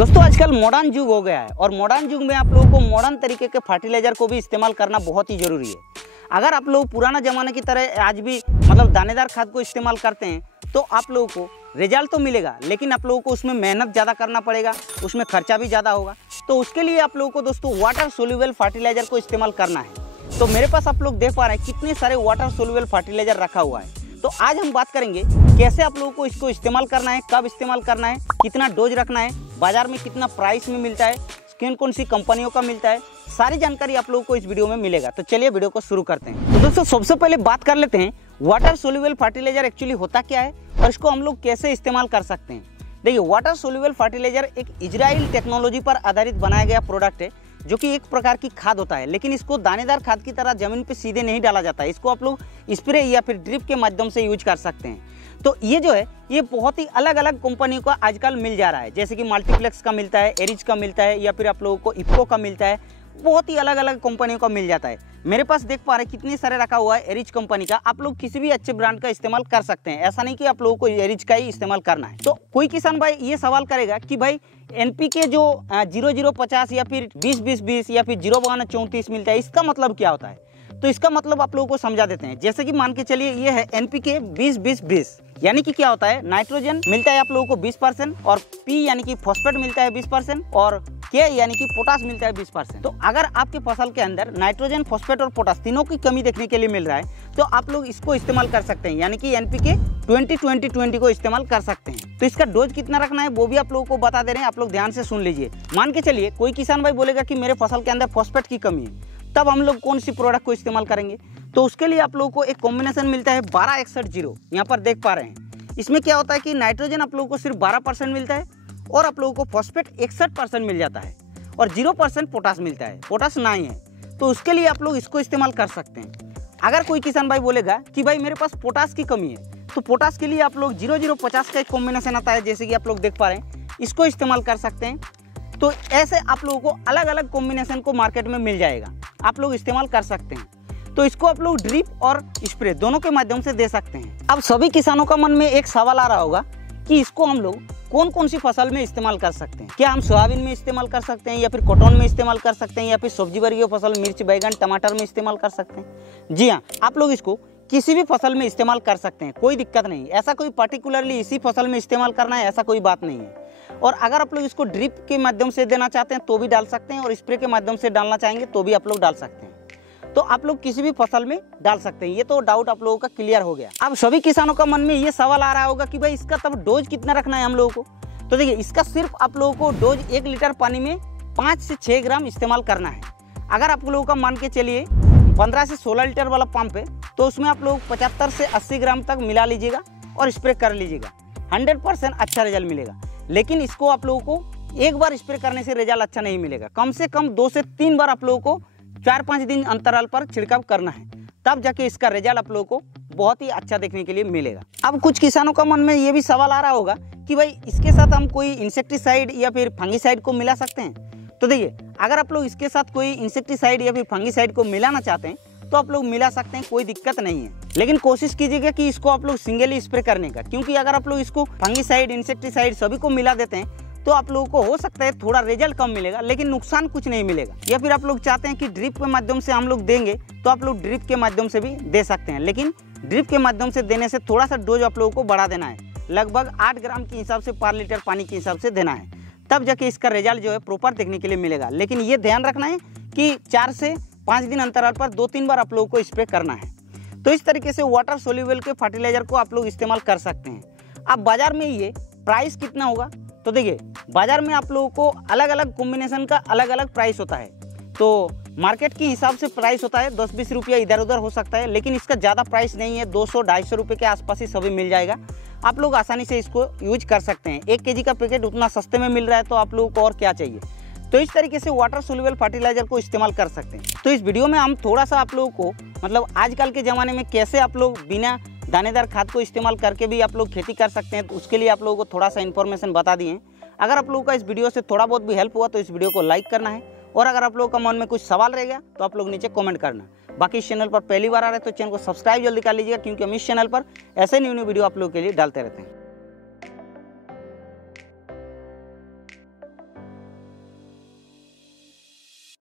दोस्तों आजकल मॉडर्न युग हो गया है और मॉडर्न युग में आप लोगों को मॉडर्न तरीके के फर्टिलाइजर को भी इस्तेमाल करना बहुत ही जरूरी है। अगर आप लोग पुराना जमाने की तरह आज भी दानेदार खाद को इस्तेमाल करते हैं तो आप लोगों को रिजल्ट तो मिलेगा, लेकिन आप लोगों को उसमें मेहनत ज़्यादा करना पड़ेगा, उसमें खर्चा भी ज़्यादा होगा। तो उसके लिए आप लोगों को दोस्तों वाटर सोल्यूबल फर्टिलाइजर को इस्तेमाल करना है। तो मेरे पास आप लोग देख पा रहे हैं कितने सारे वाटर सोल्यूबल फर्टिलाइजर रखा हुआ है। तो आज हम बात करेंगे कैसे आप लोगों को इसको इस्तेमाल करना है, कब इस्तेमाल करना है, कितना डोज रखना है, बाजार में कितना प्राइस में मिलता है, कौन कौन सी कंपनियों का मिलता है, सारी जानकारी आप लोगों को इस वीडियो में मिलेगा। तो चलिए वीडियो को शुरू करते हैं। तो दोस्तों सबसे पहले बात कर लेते हैं वाटर सोल्यूबल फर्टिलाइजर एक्चुअली होता क्या है और इसको हम लोग कैसे इस्तेमाल कर सकते हैं। देखिए, वाटर सोल्यूबल फर्टिलाइजर एक इजराइल टेक्नोलॉजी पर आधारित बनाया गया प्रोडक्ट है जो कि एक प्रकार की खाद होता है, लेकिन इसको दानेदार खाद की तरह जमीन पे सीधे नहीं डाला जाता है। इसको आप लोग स्प्रे या फिर ड्रिप के माध्यम से यूज कर सकते हैं। तो ये जो है ये बहुत ही अलग अलग कंपनियों का आजकल मिल जा रहा है, जैसे कि मल्टीप्लेक्स का मिलता है, एरिज का मिलता है, या फिर आप लोगों को इफ्को का मिलता है। बहुत ही अलग अलग कंपनियों का मिल जाता है। मेरे पास देख पा रहे हैं कितने सारे रखा हुआ है एरिज कंपनी का। आप लोग किसी भी अच्छे ब्रांड का इस्तेमाल कर सकते हैं, ऐसा नहीं कि आप लोगों को एरिज का ही इस्तेमाल करना है। तो कोई किसान भाई ये सवाल करेगा कि भाई एनपीके जो 0050 या फिर 20-20-20 या फिर 052-34 मिलता है, इसका मतलब क्या होता है। तो इसका मतलब आप लोगों को समझा देते हैं। जैसे कि मान के चलिए ये है एनपीके 20-20-20, यानी कि क्या होता है, नाइट्रोजन मिलता है आप लोगों को 20% और पी यानी कि फॉस्फेट मिलता है 20% और के यानी कि पोटास मिलता है 20%। तो अगर आपके फसल के अंदर नाइट्रोजन, फॉस्फेट और पोटास तीनों की कमी देखने के लिए मिल रहा है तो आप लोग इसको इस्तेमाल कर सकते हैं, यानी कि एनपीके 20-20-20 को इस्तेमाल कर सकते हैं। तो इसका डोज कितना रखना है वो भी आप लोगों को बता दे रहे हैं, आप लोग ध्यान से सुन लीजिए। मान के चलिए कोई किसान भाई बोलेगा कि मेरे फसल के अंदर फॉस्फेट की कमी है, तब हम लोग कौन सी प्रोडक्ट को इस्तेमाल करेंगे। तो उसके लिए आप लोगों को एक कॉम्बिनेशन मिलता है 12-61-0, यहाँ पर देख पा रहे हैं। इसमें क्या होता है कि नाइट्रोजन आप लोगों को सिर्फ 12% मिलता है और आप लोगों को फॉस्फेट 61% मिल जाता है और 0% पोटास मिलता है, पोटास नहीं है। तो उसके लिए आप लोग इसको इस्तेमाल कर सकते हैं। अगर कोई किसान भाई बोलेगा कि भाई मेरे पास पोटास की कमी है, तो पोटास के लिए आप लोग 0050 का एक कॉम्बिनेशन आता है, जैसे कि आप लोग देख पा रहे हैं, इसको इस्तेमाल कर सकते हैं। तो ऐसे आप लोगों को अलग अलग कॉम्बिनेशन को मार्केट में मिल जाएगा, आप लोग इस्तेमाल कर सकते हैं। तो इसको आप लोग ड्रिप और स्प्रे दोनों के माध्यम से दे सकते हैं। अब सभी किसानों का मन में एक सवाल आ रहा होगा कि इसको हम लोग कौन कौन सी फसल में इस्तेमाल कर सकते हैं। क्या हम सोयाबीन में इस्तेमाल कर सकते हैं, या फिर कॉटन में इस्तेमाल कर सकते हैं, या फिर सब्जी वर्गीय फसल मिर्च, बैगन, टमाटर में इस्तेमाल कर सकते हैं। जी हाँ, आप लोग इसको किसी भी फसल में इस्तेमाल कर सकते हैं, कोई दिक्कत नहीं। ऐसा कोई पर्टिकुलरली इसी फसल में इस्तेमाल करना है ऐसा कोई बात नहीं है। और अगर आप लोग इसको ड्रिप के माध्यम से देना चाहते हैं तो भी डाल सकते हैं, और स्प्रे के माध्यम से डालना चाहेंगे तो भी आप लोग डाल सकते हैं। तो आप लोग किसी भी फसल में डाल सकते हैं। ये तो डाउट आप लोगों का क्लियर हो गया। अब सभी किसानों का मन में ये सवाल आ रहा होगा कि भाई इसका तब डोज कितना रखना है हम लोगों को। तो देखिए, इसका सिर्फ आप लोगों को डोज 1 लीटर पानी में 5 से 6 ग्राम इस्तेमाल करना है। अगर आप लोगों का मान के चलिए 15 से 16 लीटर वाला पंप है तो उसमें आप लोग 75 से 80 ग्राम तक मिला लीजिएगा और स्प्रे कर लीजिएगा। 100% अच्छा रिजल्ट मिलेगा। लेकिन इसको आप लोगों को एक बार स्प्रे करने से रिजल्ट अच्छा नहीं मिलेगा, कम से कम 2 से 3 बार आप लोगों को 4-5 दिन अंतराल पर छिड़काव करना है, तब जाके इसका रिजल्ट आप लोगों को बहुत ही अच्छा देखने के लिए मिलेगा। अब कुछ किसानों का मन में ये भी सवाल आ रहा होगा कि भाई इसके साथ हम कोई इंसेक्टिसाइड या फिर फंगिसाइड को मिला सकते हैं। तो देखिए, अगर आप लोग इसके साथ कोई इंसेक्टिसाइड या फिर फंगिसाइड को मिलाना चाहते हैं तो आप लोग मिला सकते हैं, कोई दिक्कत नहीं है। लेकिन कोशिश कीजिएगा कि इसको आप लोग सिंगली स्प्रे करने का, क्योंकि अगर आप लोग इसको फंगिसाइड, इंसेक्टिसाइड सभी को मिला देते हैं तो आप लोगों को हो सकता है थोड़ा रिजल्ट कम मिलेगा, लेकिन नुकसान कुछ नहीं मिलेगा। या फिर आप लोग चाहते हैं कि ड्रिप के माध्यम से हम लोग देंगे तो आप लोग ड्रिप के माध्यम से भी दे सकते हैं, लेकिन ड्रिप के माध्यम से देने से थोड़ा सा डोज आप लोगों को बढ़ा देना है, लगभग 8 ग्राम के हिसाब से पर लीटर पानी के हिसाब से देना है, तब जाके इसका रिजल्ट जो है प्रॉपर देखने के लिए मिलेगा। लेकिन ये ध्यान रखना है कि 4 से 5 दिन अंतराल पर 2-3 बार आप लोगों को स्प्रे करना है। तो इस तरीके से वाटर सोल्यूबल के फर्टिलाइजर को आप लोग इस्तेमाल कर सकते हैं। अब बाजार में ये प्राइस कितना होगा, तो देखिए बाजार में आप लोगों को अलग अलग कॉम्बिनेशन का अलग अलग प्राइस होता है। तो मार्केट के हिसाब से प्राइस होता है 10-20 रुपया इधर उधर हो सकता है, लेकिन इसका ज़्यादा प्राइस नहीं है, 200-250 रुपये के आसपास ही सभी मिल जाएगा। आप लोग आसानी से इसको यूज कर सकते हैं। 1 kg का पैकेट उतना सस्ते में मिल रहा है तो आप लोगों को और क्या चाहिए। तो इस तरीके से वाटर सोल्यूबल फर्टिलाइजर को इस्तेमाल कर सकते हैं। तो इस वीडियो में हम थोड़ा सा आप लोगों को आजकल के ज़माने में कैसे आप लोग बिना दानेदार खाद को इस्तेमाल करके भी आप लोग खेती कर सकते हैं, तो उसके लिए आप लोगों को थोड़ा सा इन्फॉर्मेशन बता दिए हैं। अगर आप लोगों का इस वीडियो से थोड़ा बहुत भी हेल्प हुआ तो इस वीडियो को लाइक करना है, और अगर आप लोगों का मन में कुछ सवाल रह गया तो आप लोग नीचे कमेंट करना। बाकी इस चैनल पर पहली बार आ रहे हैं तो चैनल को सब्सक्राइब जल्दी कर लीजिएगा, क्योंकि हम इस चैनल पर ऐसे न्यू वीडियो आप लोगों के लिए डालते रहते हैं।